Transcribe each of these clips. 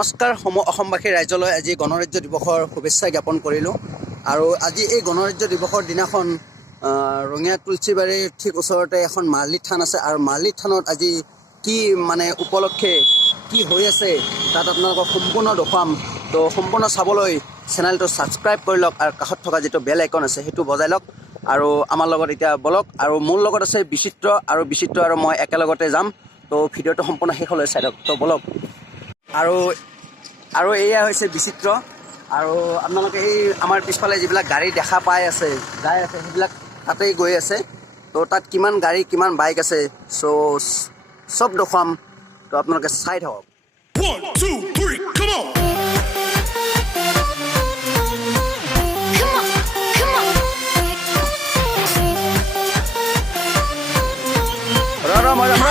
নমস্কাৰ অসমবাসী ৰাইজলৈ আজি গণৰাজ্য দিৱসৰ শুভেচ্ছা জ্ঞাপন কৰিলোঁ। আৰু আজি এই গণৰাজ্য দিৱসৰ দিনাখন ৰঙিয়া তুলসিবাৰীৰ ঠিক ওচৰতে এখন মাৰ্লি থান আছে। আৰু মাৰ্লি থানত আজি কি উপলক্ষে কি হৈ আছে তাত আপোনালোকক সম্পূৰ্ণ দেখুৱাম। তো সম্পূৰ্ণ চাবলৈ চেনেলটো ছাবস্ক্ৰাইব কৰি লওক আৰু কাষত থকা যিটো বেল আইকন আছে সেইটো বজাই লওক। আৰু আমাৰ লগত এতিয়া বলক, আৰু মোৰ লগত আছে বিচিত্ৰ আৰু মই একেলগতে যাম। তো ভিডিঅ'টো সম্পূৰ্ণ শেষলৈ চাই লওক। তো বলক। আৰু এয়া হৈছে বিচিত্ৰ। আৰু আপোনালোকে এই আমাৰ পিছফালে যিবিলাক গাড়ী দেখা যাই আছে সেইবিলাক তাতেই গৈ আছে। তো তাত কিমান গাড়ী কিমান বাইক আছে চব দেখুৱাম। তো আপোনালোকে চাই থাকক। 1, 2, 3, come on! মই যাম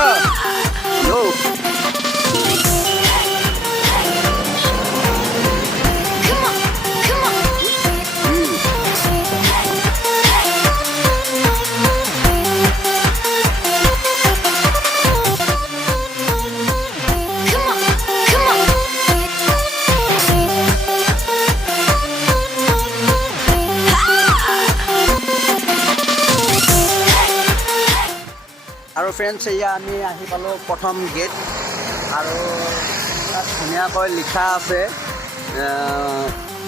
আৰু ফ্ৰেণ্ডছ, এয়া আমি আহি পালোঁ প্ৰথম গেট। আৰু তাত ধুনীয়াকৈ লিখা আছে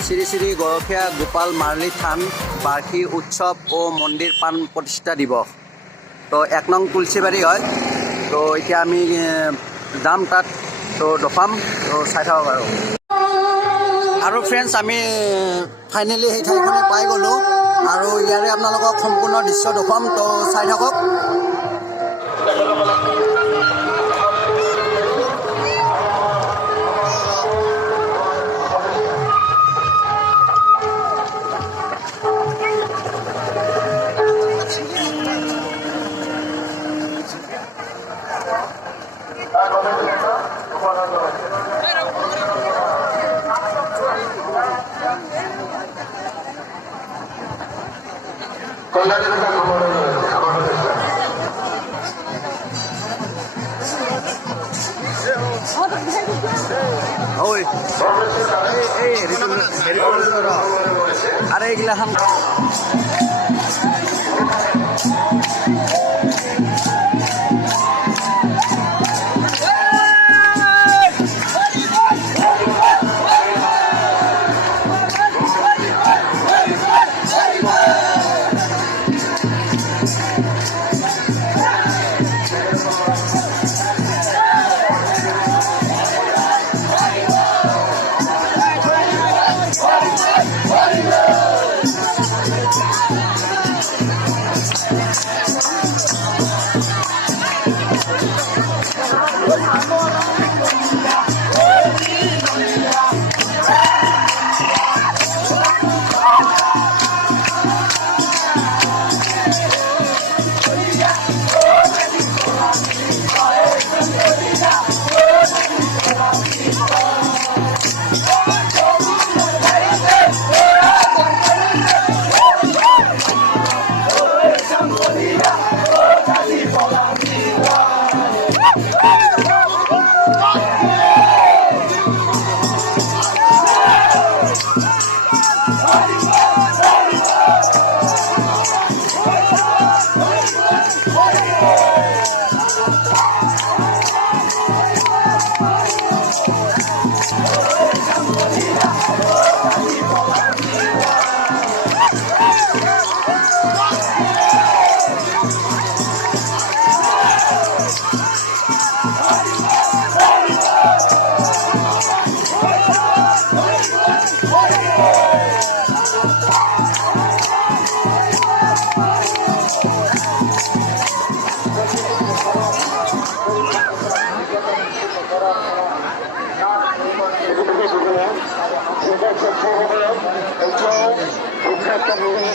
শ্ৰী শ্ৰী গৰখীয়া গোপাল মাৰ্লি থান বাৰ্ষিক উৎসৱ ও মন্দিৰ প্ৰাণ প্ৰতিষ্ঠা দিৱস। তো 1 নং তুলসিবাৰী হয়। তো এতিয়া আমি যাম তাত, তো দেখুৱাম। তো চাই থাকক। আৰু ফ্ৰেণ্ডছ, আমি ফাইনেলি সেই ঠাইখনে পাই গ'লোঁ। আৰু ইয়াৰে আপোনালোকক সম্পূৰ্ণ দৃশ্য দেখুৱাম। তো চাই থাকক। আৰে এগুলা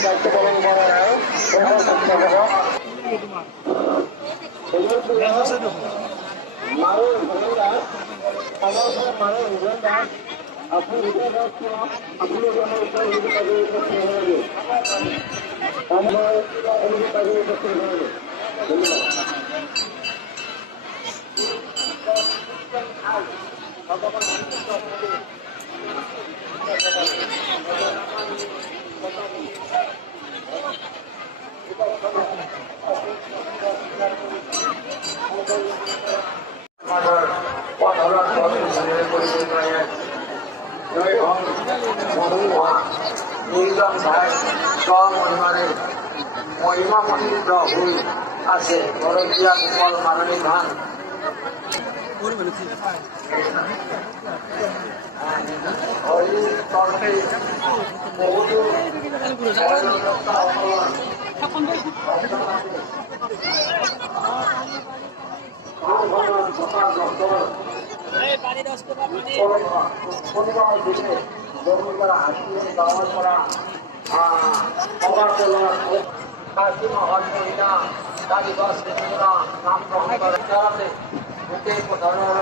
দায়িত্ব পালন কৰা হয়। আছে গৰখীয়া কুশল মাননি ধান হৰি তৰ্কে বহুতো গাঁৱৰ পৰা সভা চলোৱা কাজিমহল মহিলা দাবী গছ নাম গ্ৰহণ কৰে তেওঁলোকে গোটেই ধৰণৰ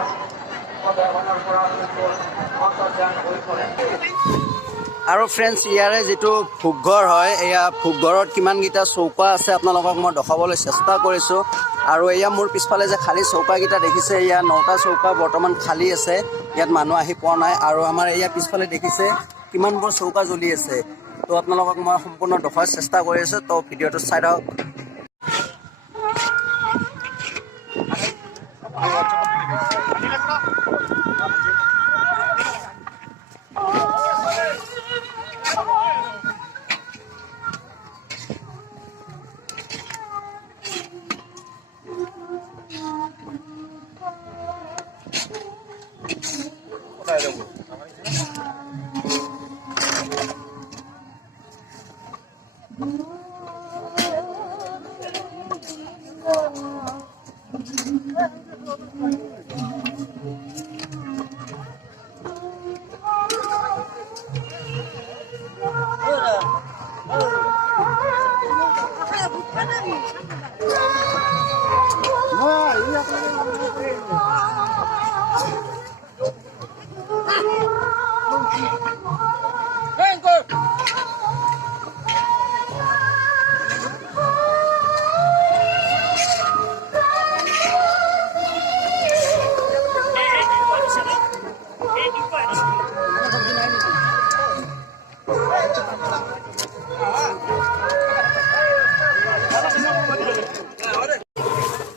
পদখনৰ পৰা অন্তৰ্ধান হৈ পৰে। আৰু ফ্ৰেণ্ডছ ইয়াৰে যিটো ভোগঘৰ হয় এয়া ভোগঘৰত কিমানকেইটা চৌকা আছে আপোনালোকক মই দেখাবলৈ চেষ্টা কৰিছোঁ। আৰু এয়া মোৰ পিছফালে যে খালী চৌকাকেইটা দেখিছে এয়া 9টা চৌকা বৰ্তমান খালী আছে, ইয়াত মানুহ আহি পোৱা নাই। আৰু আমাৰ এয়া পিছফালে দেখিছে কিমানবোৰ চৌকা জ্বলি আছে। তো আপোনালোকক মই সম্পূৰ্ণ দেখুৱাৰ চেষ্টা কৰি আছোঁ, তো ভিডিঅ'টো চাই থাকক।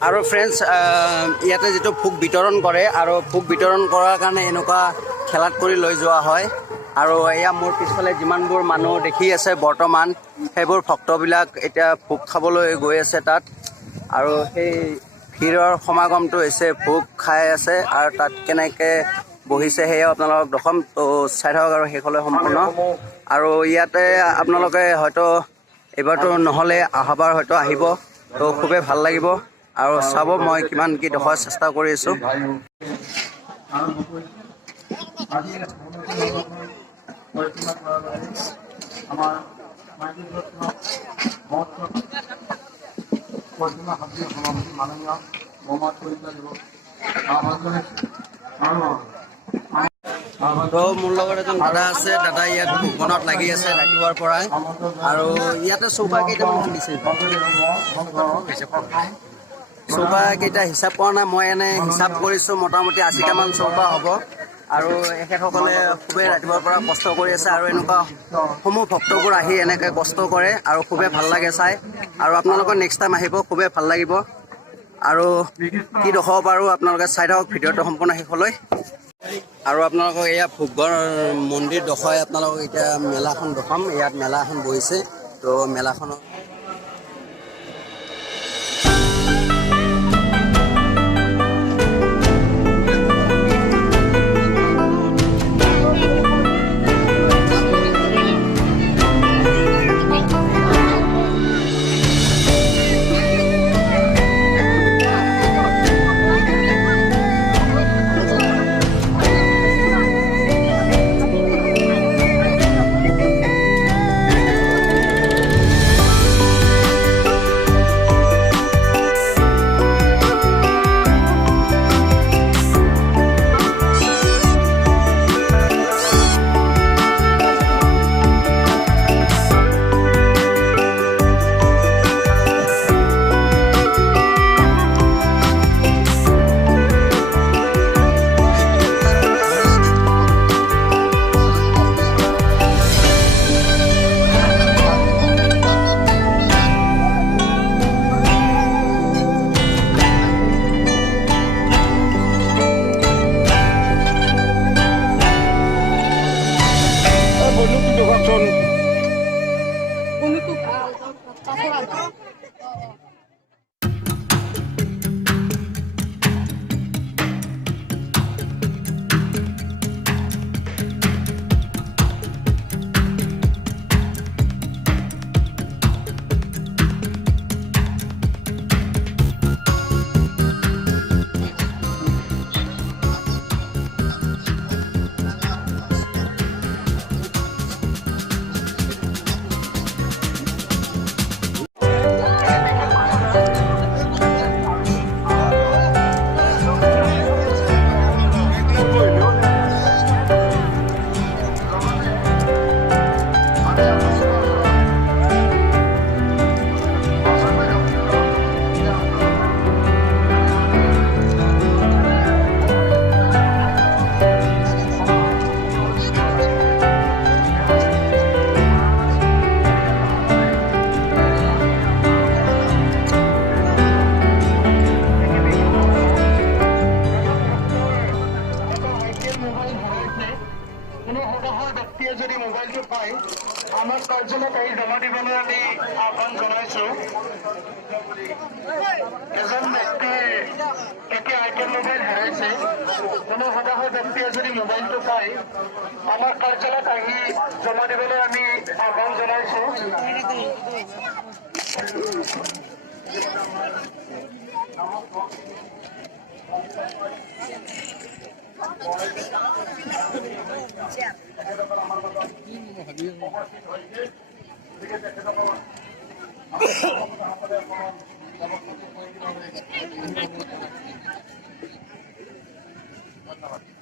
আৰু ফ্ৰেণ্ডছ ইয়াতে যিটো ভোগ বিতৰণ কৰে আৰু ভোগ বিতৰণ কৰাৰ কাৰণে এনেকুৱা খেলাত কৰি লৈ যোৱা হয়। আৰু এয়া মোৰ পিছফালে যিমানবোৰ মানুহ দেখি আছে বৰ্তমান সেইবোৰ ভক্তবিলাক এতিয়া ভোগ খাবলৈ গৈ আছে তাত। আৰু সেই ভিৰৰ সমাগমটো হৈছে ভোগ খাই আছে আৰু তাত কেনেকৈ বহিছে সেয়াও আপোনালোকক দেখাম। তো চাই থাকক আৰু শেষলৈ সম্পূৰ্ণ। আৰু ইয়াতে আপোনালোকে হয়তো এইবাৰতো নহ'লে অহাবাৰ হয়তো আহিব, তো খুবেই ভাল লাগিব। আৰু চাব মই কিমান কি দেখুৱাৰ চেষ্টা কৰি আছোঁ। তো মোৰ লগত এজন দাদা আছে, দাদা ইয়াত ভোগবনত লাগি আছে ৰাতিপুৱাৰ পৰাই। আৰু ইয়াতে চৌকা কেইটামান খুলিছে, চৌকা কেইটা হিচাপ কৰা নাই, মই এনে হিচাপ কৰিছোঁ মোটামুটি 80টামান চৌকা হ'ব। আৰু এখেতসকলে খুবেই ৰাতিপুৱাৰ পৰা কষ্ট কৰি আছে আৰু এনেকুৱা সমূহ ভক্তবোৰ আহি এনেকৈ কষ্ট কৰে আৰু খুবেই ভাল লাগে চাই। আৰু আপোনালোকৰ নেক্সট টাইম আহিব, খুবেই ভাল লাগিব। আৰু কি দেখাব পাৰোঁ আপোনালোকে চাই থাকক ভিডিঅ'টো সম্পূৰ্ণ শেষলৈ। আৰু আপোনালোকক এয়া ভোগঘৰ মন্দিৰ দেখুৱাই আপোনালোকক এতিয়া মেলাখন দেখাম। ইয়াত মেলা এখন বহিছে, তো মেলাখনত যদি মোবাইলটো পায় আমাৰ কাৰ্যালয়ত আহি জমা দিবলৈ আমি আহ্বান জনাইছোঁ। এজন ব্যক্তিয়ে এতিয়া আইটেম মোবাইল হেৰাইছে। কোনো হতাহত ব্যক্তিয়ে যদি মোবাইলটো পায় আমাৰ কাৰ্যালয়ত আহি জমা দিবলৈ আমি আহ্বান জনাইছোঁ। ধন্যবাদ।